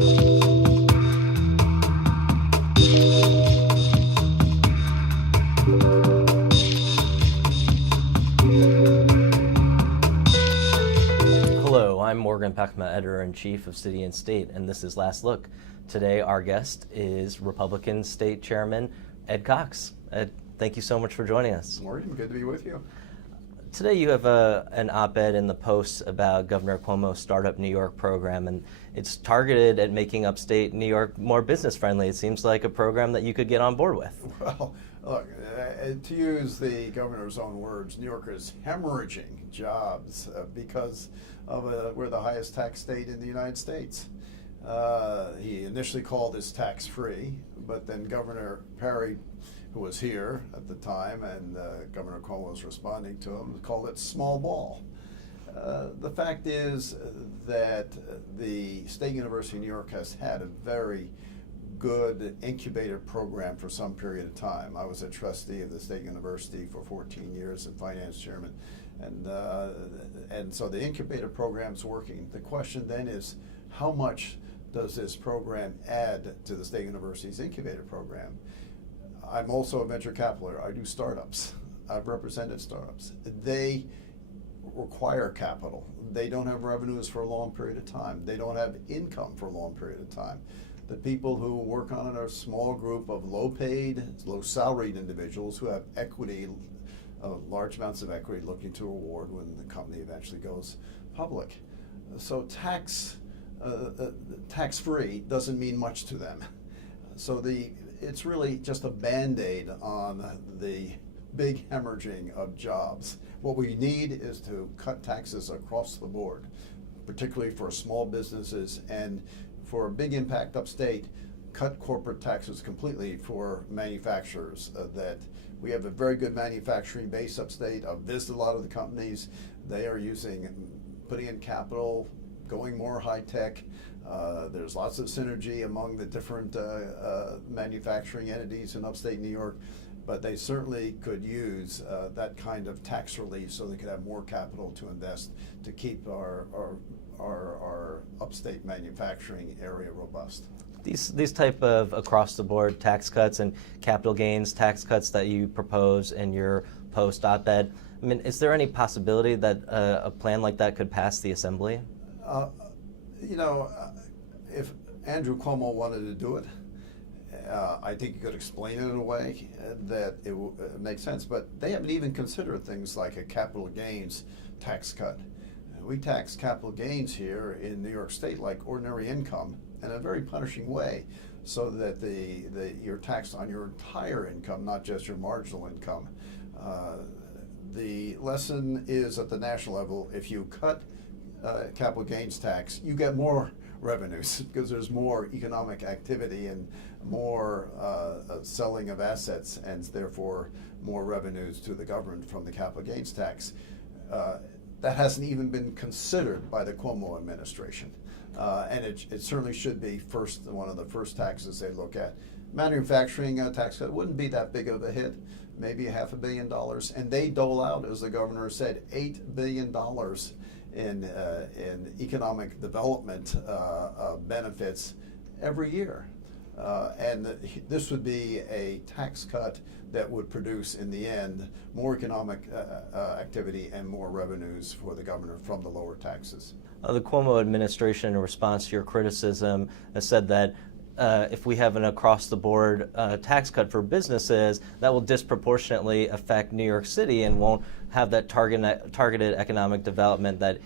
Hello, I'm Morgan Peckma, Editor-in-Chief of City and State, and this is Last Look. Today, our guest is Republican State Chairman Ed Cox. Ed, thank you so much for joining us. Morgan, good to be with you. Today, you have an op-ed in the Post about Governor Cuomo's Startup New York program, and it's targeted at making upstate New York more business-friendly. It seems like a program that you could get on board with. Well, look, to use the governor's own words, New York is hemorrhaging jobs because of we're the highest tax state in the United States. He initially called this tax-free, but then Governor Perry, who was here at the time, and Governor Cuomo was responding to him, called it small ball. The fact is that the State University of New York has had a very good incubator program for some period of time. I was a trustee of the State University for 14 years and finance chairman, and so the incubator program's working. The question then is, how much does this program add to the State University's incubator program? I'm also a venture capitaler. I do startups. I've represented startups. They require capital. They don't have revenues for a long period of time. They don't have income for a long period of time. The people who work on it are a small group of low-paid, low-salaried individuals who have equity, large amounts of equity looking to reward when the company eventually goes public. So tax-free doesn't mean much to them. So it's really just a Band-Aid on the big hemorrhaging of jobs. What we need is to cut taxes across the board, particularly for small businesses, and for a big impact upstate, cut corporate taxes completely for manufacturers. That we have a very good manufacturing base upstate. I've visited a lot of the companies. They are putting in capital, going more high tech. There's lots of synergy among the different manufacturing entities in upstate New York, but they certainly could use that kind of tax relief so they could have more capital to invest to keep our upstate manufacturing area robust. These type of across-the-board tax cuts and capital gains tax cuts that you propose in your Post op-ed, I mean, is there any possibility that a plan like that could pass the Assembly? If Andrew Cuomo wanted to do it, I think you could explain it in a way that it makes sense, but they haven't even considered things like a capital gains tax cut. We tax capital gains here in New York State like ordinary income in a very punishing way, so that you're taxed on your entire income, not just your marginal income. The lesson is at the national level, if you cut capital gains tax, you get more revenues because there's more economic activity and more selling of assets, and therefore more revenues to the government from the capital gains tax. That hasn't even been considered by the Cuomo administration, and it certainly should be one of the first taxes they look at. Manufacturing tax cut wouldn't be that big of a hit, maybe $500 million, and they dole out, as the governor said, $8 billion in economic development benefits every year. And this would be a tax cut that would produce, in the end, more economic activity and more revenues for the governor from the lower taxes. The Cuomo administration, in response to your criticism, has said that if we have an across-the-board tax cut for businesses, that will disproportionately affect New York City and won't have that targeted economic development that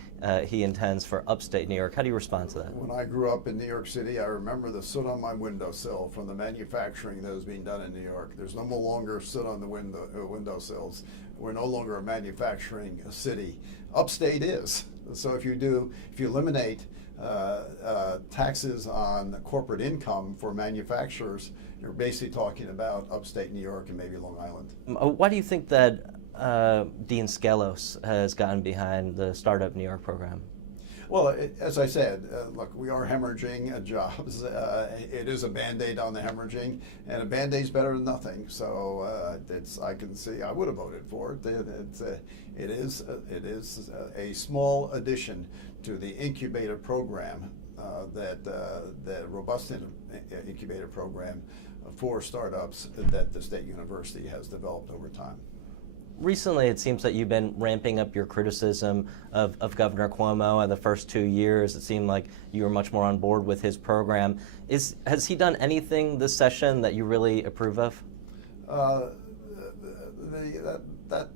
he intends for upstate New York. How do you respond to that? When I grew up in New York City, I remember the soot on my windowsill from the manufacturing that was being done in New York. There's no longer soot on the windowsills. We're no longer a manufacturing city. Upstate is. So if you eliminate taxes on corporate income for manufacturers, you're basically talking about upstate New York and maybe Long Island. Why do you think that Dean Skelos has gotten behind the Startup New York program? Well, as I said, look, we are hemorrhaging jobs. It is a Band-Aid on the hemorrhaging, and a Band-Aid's better than nothing. So I can see I would have voted for it. It is a small addition to the incubator program the robust incubator program for startups that the state university has developed over time. Recently, it seems that you've been ramping up your criticism of Governor Cuomo. In the first 2 years, it seemed like you were much more on board with his program. Has he done anything this session that you really approve of?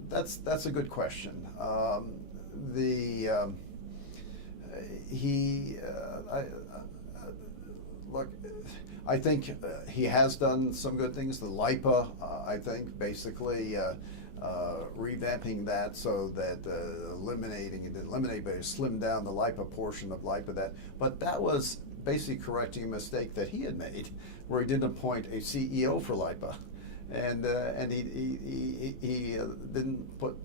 That's a good question. Look, I think he has done some good things. The LIPA, I think, basically revamping that so that slimmed down the LIPA portion of LIPA. But that was basically correcting a mistake that he had made, where he didn't appoint a CEO for LIPA, and he didn't put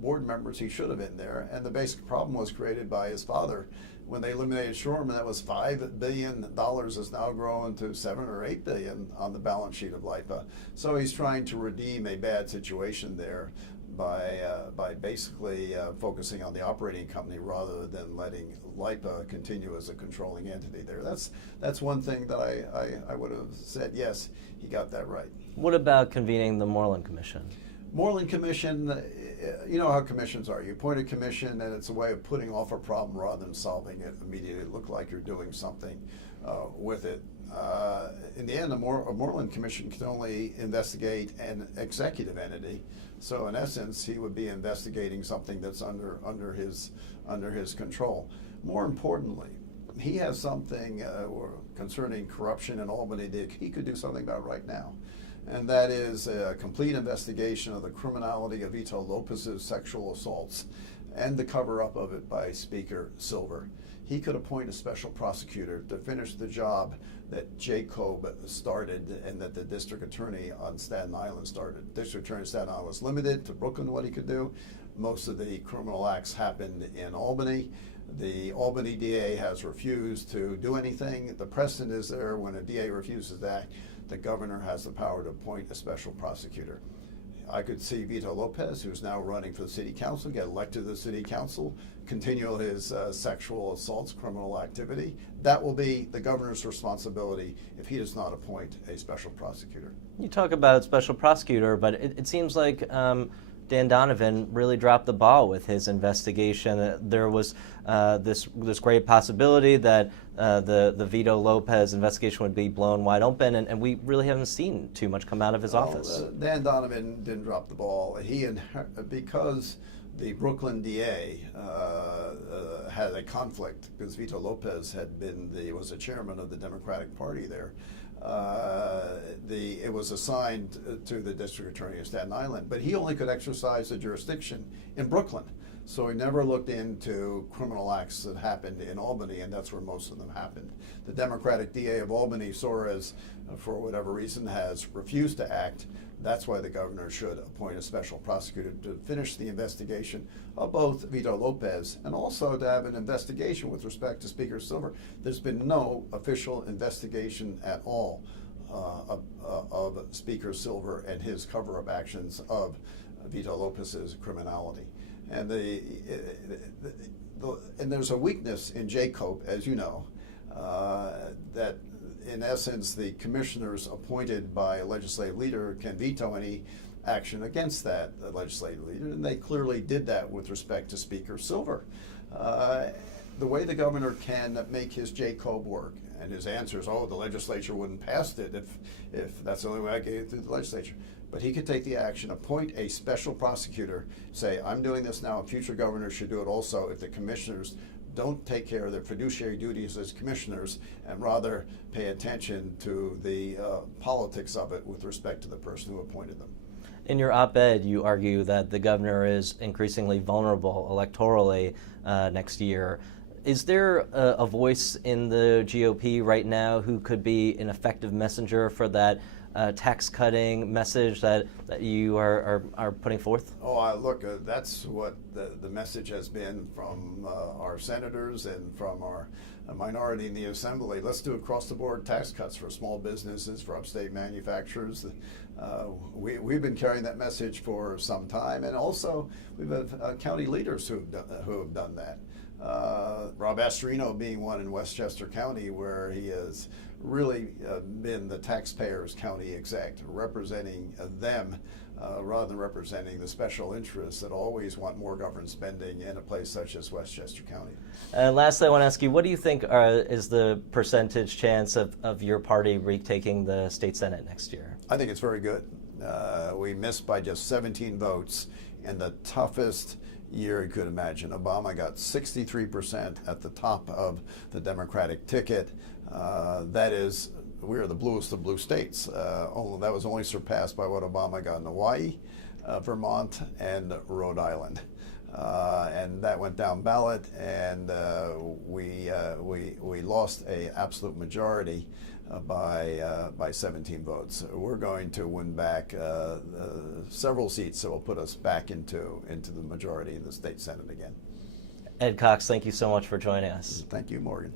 board members he should have in there. And the basic problem was created by his father. When they eliminated Shoreham, that was $5 billion has now grown to $7 or $8 billion on the balance sheet of LIPA. So he's trying to redeem a bad situation there by basically focusing on the operating company rather than letting LIPA continue as a controlling entity there. That's one thing that I would have said, yes, he got that right. What about convening the Moreland Commission? Moreland Commission, you know how commissions are. You appoint a commission and it's a way of putting off a problem rather than solving it immediately. Look like you're doing something with it. In the end, a Moreland Commission can only investigate an executive entity. So in essence, he would be investigating something that's under his control. More importantly, he has something concerning corruption in Albany that he could do something about right now. And that is a complete investigation of the criminality of Vito Lopez's sexual assaults and the cover-up of it by Speaker Silver. He could appoint a special prosecutor to finish the job that Jacob started and that the district attorney on Staten Island started. District attorney on Staten Island was limited to Brooklyn, what he could do. Most of the criminal acts happened in Albany. The Albany DA has refused to do anything. The precedent is there when a DA refuses to act, the governor has the power to appoint a special prosecutor. I could see Vito Lopez, who's now running for the city council, get elected to the city council, continue his sexual assaults, criminal activity. That will be the governor's responsibility if he does not appoint a special prosecutor. You talk about special prosecutor, but it seems like Dan Donovan really dropped the ball with his investigation. There was this great possibility that the Vito Lopez investigation would be blown wide open, and we really haven't seen too much come out of his office. Dan Donovan didn't drop the ball. Because the Brooklyn DA had a conflict because Vito Lopez was a chairman of the Democratic Party there. It was assigned to the district attorney of Staten Island, but he only could exercise the jurisdiction in Brooklyn. So he never looked into criminal acts that happened in Albany, and that's where most of them happened. The Democratic DA of Albany, Soares, for whatever reason, has refused to act. That's why the governor should appoint a special prosecutor to finish the investigation of both Vito Lopez and also to have an investigation with respect to Speaker Silver. There's been no official investigation at all of Speaker Silver and his cover-up actions of Vito Lopez's criminality. And and there's a weakness in Jacob, as you know, that in essence the commissioners appointed by a legislative leader can veto any action against that legislative leader, and they clearly did that with respect to Speaker Silver. The way the governor can make his Jacob work, and his answer is, oh, the legislature wouldn't pass it if that's the only way I get it through the legislature. But he could take the action, appoint a special prosecutor, say, I'm doing this now, and future governors should do it also if the commissioners don't take care of their fiduciary duties as commissioners and rather pay attention to the politics of it with respect to the person who appointed them. In your op-ed, you argue that the governor is increasingly vulnerable electorally next year. Is there a voice in the GOP right now who could be an effective messenger for that tax-cutting message that you are putting forth? Oh, look, that's what the message has been from our senators and from our minority in the Assembly. Let's do across-the-board tax cuts for small businesses, for upstate manufacturers. We've been carrying that message for some time, and also we've had county leaders who have done that. Rob Astorino being one in Westchester County, where he has really been the taxpayers' county exec, representing them rather than representing the special interests that always want more government spending in a place such as Westchester County. Lastly, I want to ask you, what do you think is the percentage chance of your party retaking the state Senate next year? I think it's very good. We missed by just 17 votes in the toughest year you could imagine. Obama got 63% at the top of the Democratic ticket. That is, we're the bluest of blue states. That was only surpassed by what Obama got in Hawaii, Vermont, and Rhode Island. And that went down ballot, and we lost an absolute majority by 17 votes. We're going to win back several seats that will put us back into the majority in the state Senate again. Ed Cox, thank you so much for joining us. Thank you, Morgan.